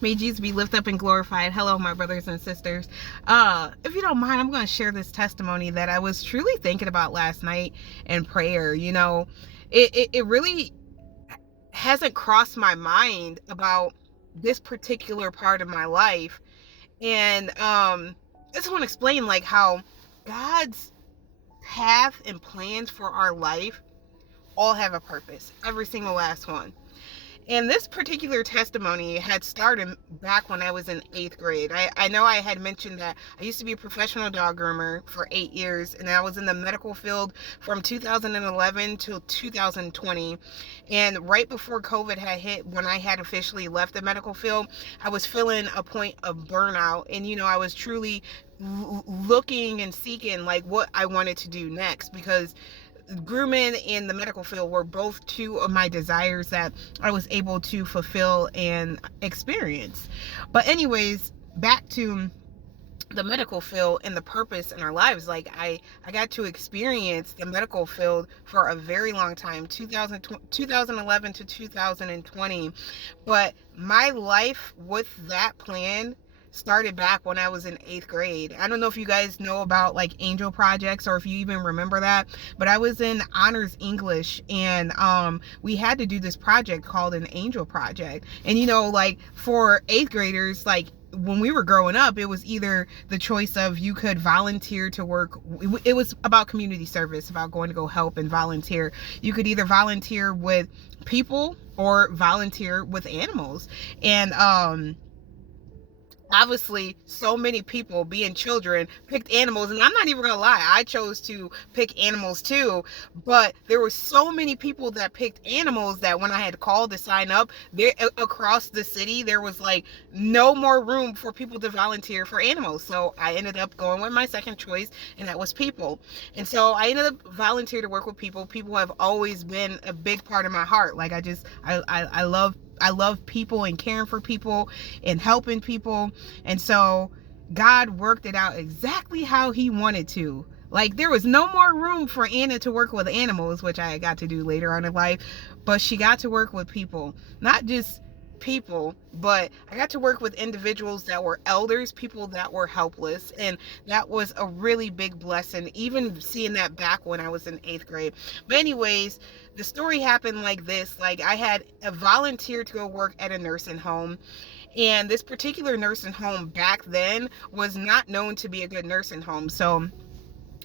May Jesus be lifted up and glorified. Hello, my brothers and sisters. If you don't mind, I'm going to share this testimony that I was truly thinking about last night in prayer. It really hasn't crossed my mind about this particular part of my life. And I just want to explain like how God's path and plans for our life all have a purpose. Every single last one. And this particular testimony had started back when I was in 8th grade. I know I had mentioned that I used to be a professional dog groomer for 8 years, and I was in the medical field from 2011 to 2020. And right before COVID had hit, when I had officially left the medical field, I was feeling a point of burnout. And, I was truly looking and seeking like what I wanted to do next, because grooming and the medical field were both two of my desires that I was able to fulfill and experience. But anyways, back to the medical field and the purpose in our lives. Like I got to experience the medical field for a very long time, 2011 to 2020. But my life with that plan started back when I was in 8th grade. I don't know if you guys know about like angel projects or if you even remember that, but I was in honors English, and we had to do this project called an angel project. And like for 8th graders, like when we were growing up, it was either the choice of you could volunteer to work. It was about community service, about going to go help and volunteer. You could either volunteer with people or volunteer with animals. And obviously so many people, being children, picked animals, and I'm not even gonna lie, I chose to pick animals too. But there were so many people that picked animals that when I had called to sign up, there across the city there was like no more room for people to volunteer for animals. So I ended up going with my second choice, and that was people. And so I ended up volunteering to work with people. People have always been a big part of my heart. Like I love people and caring for people and helping people. And so God worked it out exactly how he wanted to. Like there was no more room for Anna to work with animals, which I got to do later on in life, but she got to work with people. Not just people, but I got to work with individuals that were elders, people that were helpless, and that was a really big blessing, even seeing that back when I was in 8th grade. But anyways, the story happened like this. Like I had a volunteer to go work at a nursing home, and this particular nursing home back then was not known to be a good nursing home. So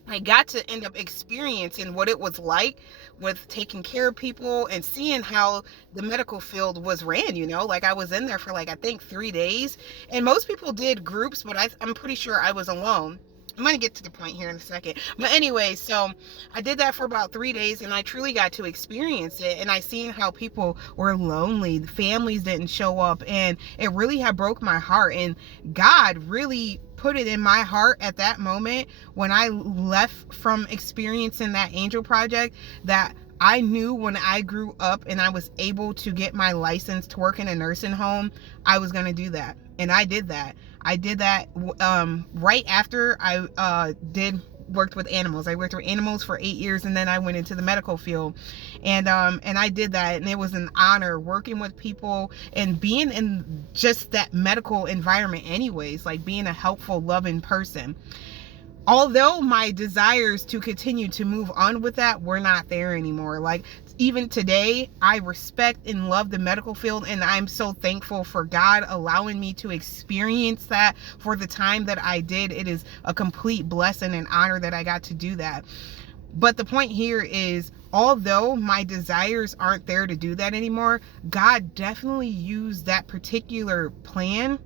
I got to end up experiencing what it was like with taking care of people and seeing how the medical field was ran. Like I was in there for like I think 3 days, and most people did groups, but I'm pretty sure I was alone. I'm going to get to the point here in a second. But anyway, so I did that for about 3 days, and I truly got to experience it. And I seen how people were lonely. The families didn't show up, and it really had broke my heart. And God really put it in my heart at that moment when I left from experiencing that angel project, that I knew when I grew up and I was able to get my license to work in a nursing home, I was going to do that. And I did that. Right after I worked with animals. I worked with animals for 8 years, and then I went into the medical field, and I did that, and it was an honor working with people and being in just that medical environment anyways, like being a helpful, loving person. Although my desires to continue to move on with that were not there anymore. Like even today, I respect and love the medical field, and I'm so thankful for God allowing me to experience that for the time that I did. It is a complete blessing and honor that I got to do that. But the point here is, although my desires aren't there to do that anymore, God definitely used that particular plan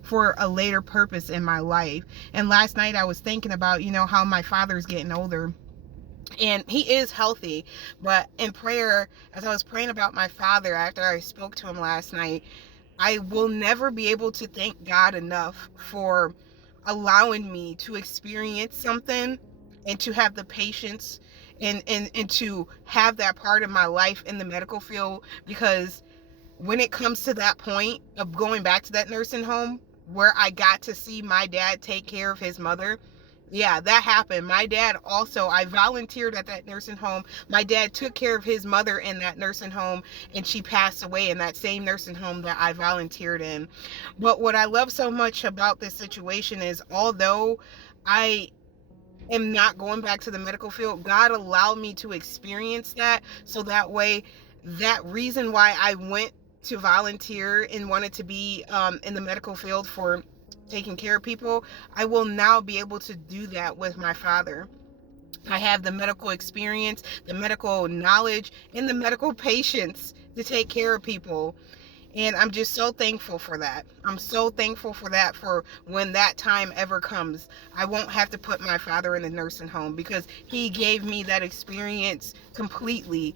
for a later purpose in my life. And last night I was thinking about, how my father's getting older, and he is healthy, but in prayer, as I was praying about my father after I spoke to him last night, I will never be able to thank God enough for allowing me to experience something and to have the patience and to have that part of my life in the medical field. Because when it comes to that point of going back to that nursing home where I got to see my dad take care of his mother, Yeah, that happened. My dad also, I volunteered at that nursing home. My dad took care of his mother in that nursing home, and she passed away in that same nursing home that I volunteered in. But what I love so much about this situation is, although I am not going back to the medical field, God allowed me to experience that, so that way, that reason why I went to volunteer and wanted to be in the medical field for taking care of people, I will now be able to do that with my father. I have the medical experience, the medical knowledge, and the medical patience to take care of people. And I'm just so thankful for that. I'm so thankful for that, for when that time ever comes. I won't have to put my father in a nursing home, because he gave me that experience completely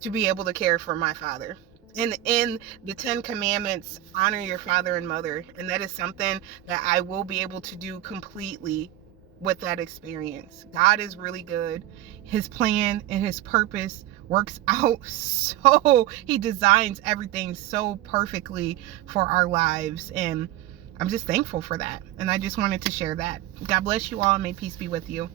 to be able to care for my father. And in the 10 Commandments, honor your father and mother. And that is something that I will be able to do completely with that experience. God is really good. His plan and his purpose works out, so he designs everything so perfectly for our lives. And I'm just thankful for that. And I just wanted to share that. God bless you all, and may peace be with you.